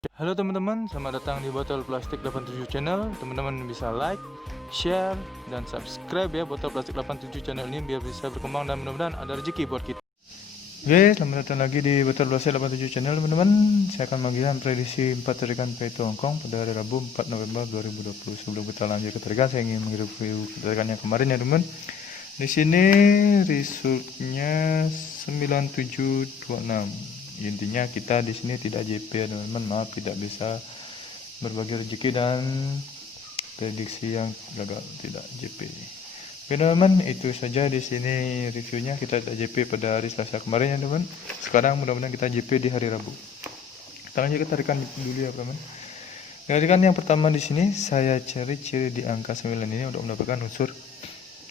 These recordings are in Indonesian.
Halo teman-teman, selamat datang di Botol Plastik 87 Channel. Teman-teman bisa like, share, dan subscribe ya Botol Plastik 87 Channel ini biar bisa berkembang dan mudah-mudahan ada rezeki buat kita. Oke, selamat datang lagi di Botol Plastik 87 Channel teman-teman. Saya akan membagikan prediksi 4 tarikan Peito Hongkong pada hari Rabu 4 November 2020. Sebelum kita lanjut ke tarikan, saya ingin mereview tarikan yang kemarin ya teman. Di sini resultnya 9726. Intinya kita di sini tidak JP ya teman-teman, maaf tidak bisa berbagi rezeki dan prediksi yang gagal, tidak JP. Oke teman-teman, itu saja di sini reviewnya. Kita tidak JP pada hari Selasa kemarin ya teman. Sekarang mudah-mudahan kita JP di hari Rabu. Kita lanjut ke tarikan dulu ya teman. Tarikan yang pertama di sini saya cari ciri di angka 9 ini untuk mendapatkan unsur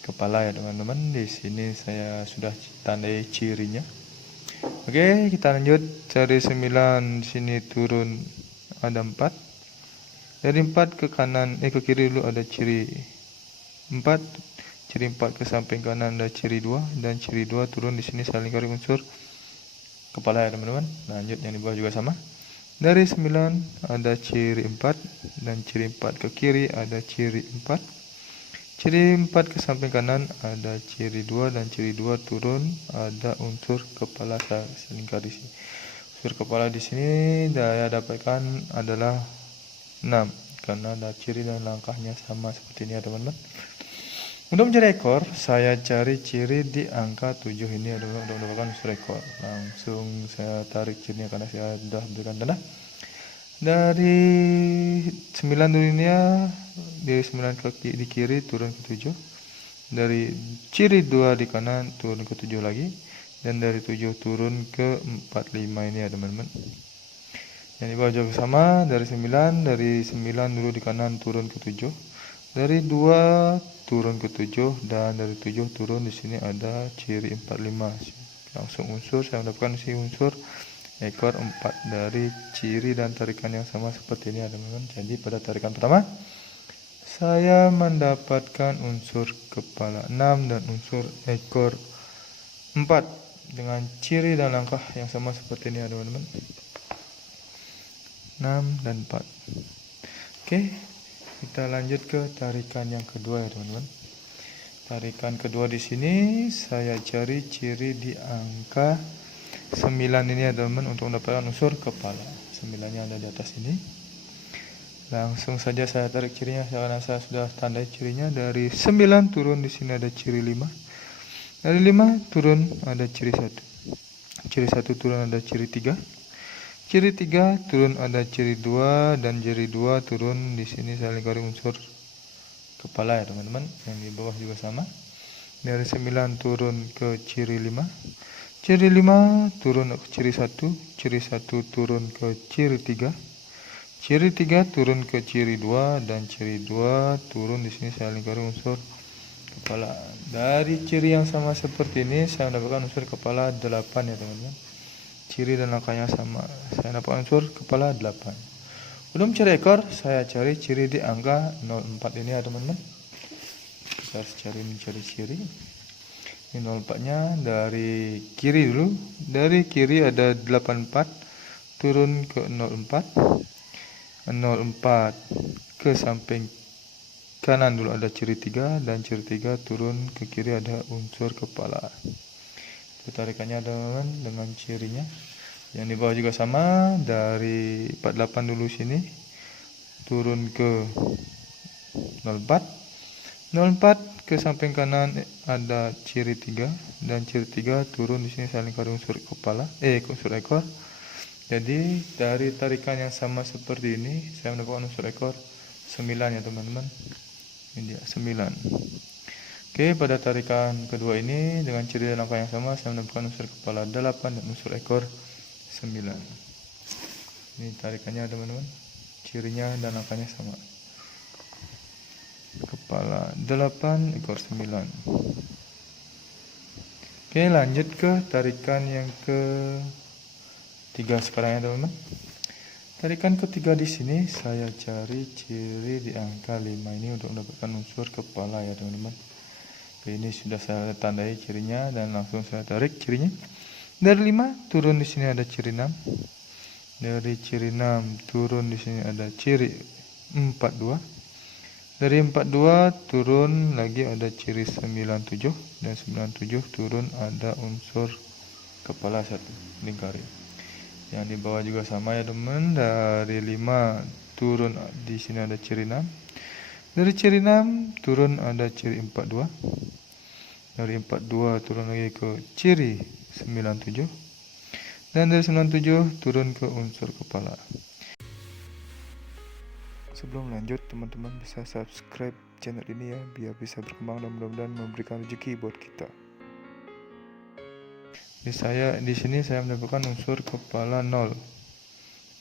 kepala ya teman-teman. Di sini saya sudah tandai cirinya. Oke, kita lanjut cari 9. Sini turun ada 4. Dari 4 ke kanan ke kiri dulu ada ciri 4. Ciri 4 ke samping kanan ada ciri 2 dan ciri 2 turun di sini saling lingkari unsur kepala ya teman-teman. Lanjut yang di bawah juga sama. Dari 9 ada ciri 4 dan ciri 4 ke kiri ada ciri 4. Ciri 4 ke samping kanan ada ciri 2 dan ciri 2 turun ada unsur kepala selingkar di sini. Unsur kepala di sini saya dapatkan adalah 6 karena ada ciri dan langkahnya sama seperti ini ya teman-teman. Untuk mencari ekor, saya cari ciri di angka 7 ini adalah untuk mendapatkan unsur ekor. Langsung saya tarik cirinya karena saya sudah berikan tanda. Dari 9 turunnya, dari 9 di kiri turun ke 7. Dari ciri 2 di kanan turun ke 7 lagi. Dan dari 7 turun ke 45 ini ya teman-teman. Yang di bawah juga sama, dari 9 dulu di kanan turun ke 7. Dari 2 turun ke 7 dan dari 7 turun di sini ada ciri 45. Langsung unsur saya mendapatkan si unsur ekor 4 dari ciri dan tarikan yang sama seperti ini ya teman-teman. Jadi pada tarikan pertama saya mendapatkan unsur kepala 6 dan unsur ekor 4 dengan ciri dan langkah yang sama seperti ini ya teman-teman. 6 dan 4. Oke, kita lanjut ke tarikan yang kedua ya teman-teman. Tarikan kedua di sini saya cari ciri di angka 9 ini ya teman-teman untuk mendapatkan unsur kepala. 9-nya ada di atas ini. Langsung saja saya tarik cirinya karena saya sudah tandai cirinya. Dari 9 turun di sini ada ciri 5. Dari 5 turun ada ciri 1. Ciri 1 turun ada ciri 3. Ciri 3 turun ada ciri 2 dan ciri 2 turun di sini saya lingkari unsur kepala ya teman-teman. Yang di bawah juga sama. Dari 9 turun ke ciri 5. Ciri 5 turun ke ciri 1, ciri 1 turun ke ciri 3, ciri 3 turun ke ciri 2 dan ciri 2 turun di sini saya lingkari unsur kepala. Dari ciri yang sama seperti ini saya mendapatkan unsur kepala 8 ya teman-teman. Ciri dan langkahnya sama. Saya dapatkan unsur kepala 8. Belum cari ekor, saya cari ciri di angka 04 ini ya teman-teman. Kita harus mencari ciri. Ini 04-nya dari kiri dulu. Dari kiri ada 84 turun ke 04. 04 ke samping kanan dulu ada ciri 3 dan ciri 3 turun ke kiri ada unsur kepala. Itu tarikannya teman-teman dengan cirinya. Yang di bawah juga sama, dari 48 dulu sini turun ke 04. 04 ke samping kanan ada ciri 3 dan ciri 3 turun di sini saling lingkari unsur kepala unsur ekor. Jadi dari tarikan yang sama seperti ini saya mendapatkan unsur ekor 9 ya teman-teman. Ini dia 9. Oke, pada tarikan kedua ini dengan ciri dan langkah yang sama saya mendapatkan unsur kepala 8 dan unsur ekor 9. Ini tarikannya teman-teman. Cirinya dan langkahnya sama. Kepala 8, ekor 9. Oke, lanjut ke tarikan yang ketiga sekarang ya teman-teman. Tarikan ketiga di sini saya cari ciri di angka 5 ini untuk mendapatkan unsur kepala ya teman-teman. Ini sudah saya tandai cirinya dan langsung saya tarik cirinya. Dari 5 turun di sini ada ciri 6. Dari ciri 6 turun di sini ada ciri 42. Dari 42 turun lagi ada ciri 97, dan 97 turun ada unsur kepala 1 lingkari. Yang di bawah juga sama ya teman. Dari 5 turun di sini ada ciri 6. Dari ciri 6 turun ada ciri 42. Dari 42 turun lagi ke ciri 97. Dan dari 97 turun ke unsur kepala. Sebelum lanjut, teman-teman bisa subscribe channel ini ya, biar bisa berkembang dan mudah-mudahan memberikan rezeki buat kita. Di sini saya mendapatkan unsur kepala 0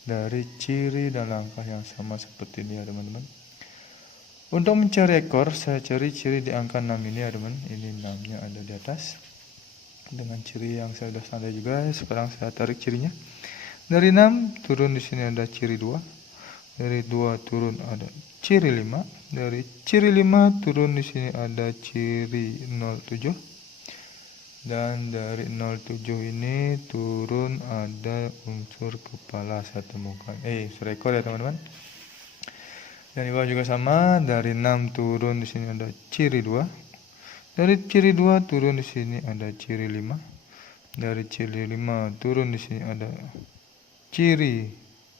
dari ciri dan langkah yang sama seperti ini ya teman-teman. Untuk mencari ekor, saya cari ciri di angka 6 ini ya teman. Ini 6-nya ada di atas dengan ciri yang saya sudah standar juga. Sekarang saya tarik cirinya. Dari 6 turun di sini ada ciri 2. Dari 2 turun ada ciri 5. Dari ciri 5 turun di sini ada ciri 07. Dan dari 07 ini turun ada unsur kepala saya temukan. Unsur ekor ya teman-teman. Dan di bawah juga sama, dari 6 turun di sini ada ciri 2. Dari ciri 2 turun di sini ada ciri 5. Dari ciri 5 turun di sini ada ciri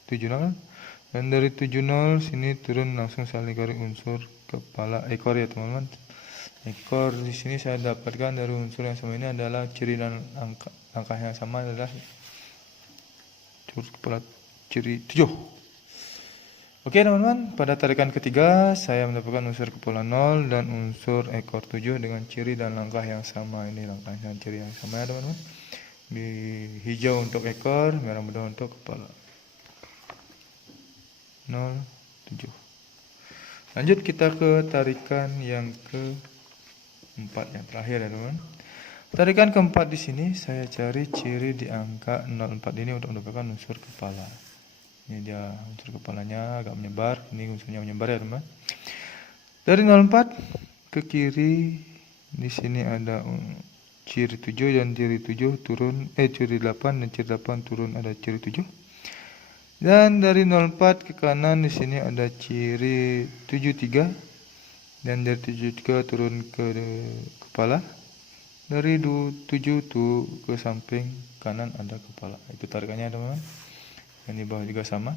70. Dan dari 70 sini turun langsung saling lingkari unsur kepala ekor ya teman-teman. Ekor di sini saya dapatkan dari unsur yang sama ini adalah ciri dan angka yang sama adalah unsur kepala ciri 7. Oke teman-teman, pada tarikan ketiga saya mendapatkan unsur kepala 0 dan unsur ekor 7 dengan ciri dan langkah yang sama. Ini langkah dan ciri yang sama ya teman-teman. Di hijau untuk ekor, merah muda untuk kepala. 0, 7. Lanjut kita ke tarikan yang keempat, yang terakhir ya teman-teman. Tarikan keempat di sini saya cari ciri di angka 04 ini untuk mendapatkan unsur kepala. Ini dia unsur kepalanya agak menyebar. Ini unsurnya menyebar ya teman. Dari 04 ke kiri di sini ada ciri 7 dan ciri 7 turun ciri 8 dan ciri 8 turun ada ciri 7. Dan dari 04 ke kanan di sini ada ciri 73 dan dari 73 turun ke kepala. Dari 7 tuh ke samping kanan ada kepala. Itu tarikannya teman-teman. Yang di bawah juga sama.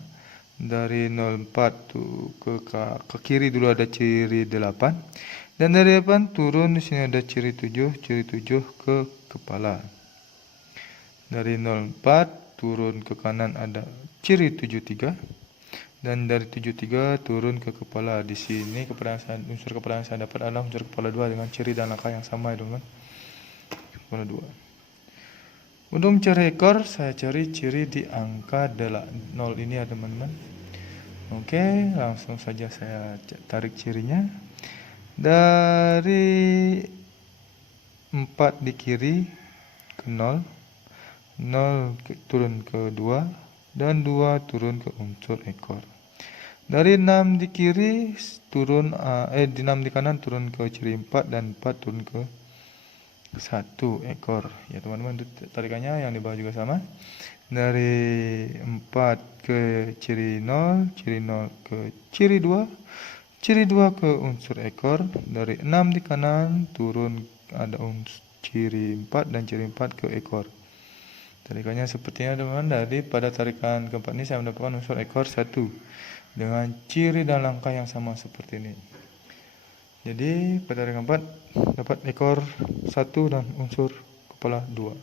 Dari 04 tuh ke kiri dulu ada ciri 8. Dan dari 8 turun di sini ada ciri 7 ke kepala. Dari 04 turun ke kanan ada ciri 73. Dan dari 73 turun ke kepala. Di sini unsur kepala yang saya dapat adalah unsur kepala 2 dengan ciri dan langkah yang sama ya teman-teman. Kepala 2. Untuk mencari ekor, saya cari ciri di angka 0 ini ya teman-teman. Oke, langsung saja saya tarik cirinya. Dari 4 di kiri ke 0, 0 turun ke 2, dan 2 turun ke unsur ekor. Dari 6 di kiri turun, di 6 di kanan turun ke ciri 4 dan 4 turun ke 1 ekor ya teman-teman. Tarikannya yang di bawah juga sama. Dari 4 ke ciri 0 ke ciri 2 ke unsur ekor. Dari 6 di kanan turun ada ciri 4 dan ciri 4 ke ekor. Tarikannya sepertinya teman-teman. Dari pada tarikan keempat ini saya mendapatkan unsur ekor 1 dengan ciri dan langkah yang sama seperti ini. Jadi pada tarikan keempat dapat ekor 1 dan unsur kepala 2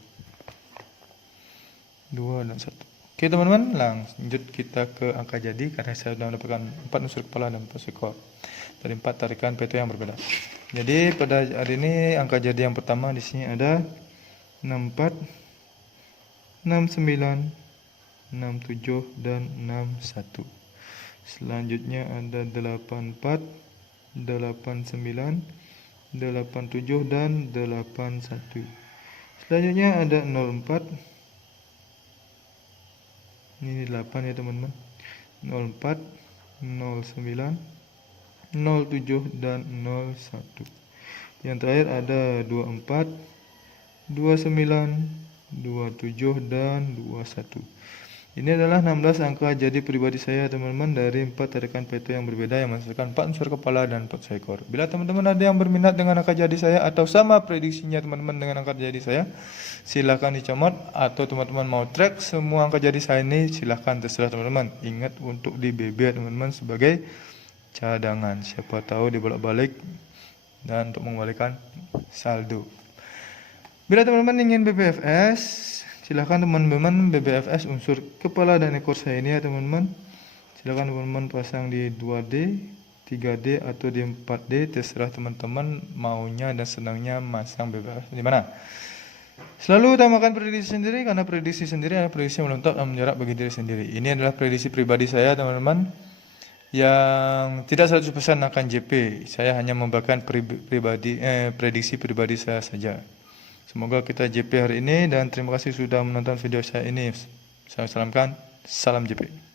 dan 1. Oke teman-teman, lanjut kita ke angka jadi karena saya sudah mendapatkan 4 unsur kepala dan 4 ekor dari 4 tarikan P2 yang berbeda. Jadi pada hari ini angka jadi yang pertama di sini ada 64, 69, 67 dan 61. Selanjutnya ada 84, 89, 87 dan 81. Selanjutnya ada 04. Ini 8 ya teman-teman. 04, 09, 07 dan 01. Yang terakhir ada 24, 29, 27 dan 21. Ini adalah 16 angka jadi pribadi saya teman-teman dari 4 tarikan peto yang berbeda yang menghasilkan 4 unsur kepala dan 4 seekor. Bila teman-teman ada yang berminat dengan angka jadi saya atau sama prediksinya teman-teman dengan angka jadi saya, silahkan dicomot, atau teman-teman mau track semua angka jadi saya ini, silahkan, terserah teman-teman. Ingat untuk di BB teman-teman sebagai cadangan, siapa tahu dibolak-balik dan untuk mengembalikan saldo. Bila teman-teman ingin BBFS, silahkan teman-teman BBFS unsur kepala dan ekor saya ini ya teman-teman. Silahkan teman-teman pasang di 2D, 3D atau di 4D, terserah teman-teman maunya dan senangnya masang BBFS di mana. Selalu utamakan prediksi sendiri, karena prediksi sendiri adalah prediksi yang melontok dan menjarak bagi diri sendiri. Ini adalah prediksi pribadi saya teman-teman, yang tidak 100% akan JP. Saya hanya membagikan prediksi pribadi saya saja. Semoga kita JP hari ini, dan terima kasih sudah menonton video saya ini. Saya salamkan, salam JP.